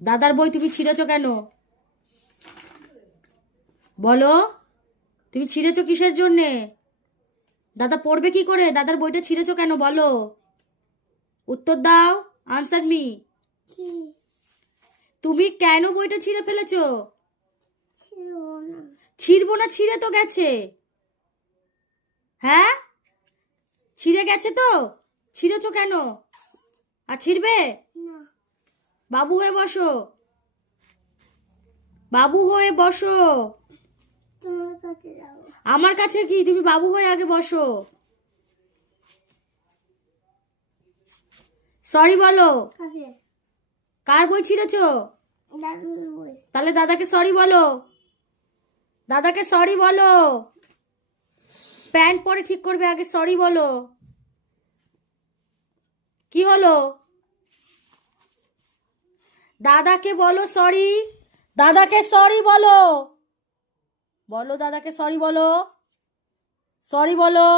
দাদার বই তুমি ছিঁড়েছো কেন? বলো, তুমি ছিঁড়েছো কিসের জন্যে? দাদা পড়বে কি করে? দাদার বইটা ছিঁড়েছো কেন বলো? উত্তর দাও, আনসার মি। তুমি কেন বইটা ছিঁড়ে ফেলেছো? ছিঁড়বো না, ছিঁড়ে তো গেছে। হ্যাঁ, ছিঁড়ে গেছে তো, ছিঁড়েছো কেন? আর ছিঁড়বে? বাবু হয়ে বসো, বাবু হয়ে বসো। আমার কাছে কি? তুমি বাবু হয়ে আগে বসো। সরি বলো। কার বই ছিঁড়েছো? তাহলে দাদাকে সরি বলো, দাদাকে সরি বলো। প্যান্ট পরে ঠিক করবে, আগে সরি বলো। কি হলো? দাদাকে বলো সরি, দাদাকে সরি বলো, বলো দাদাকে সরি বলো, সরি বলো।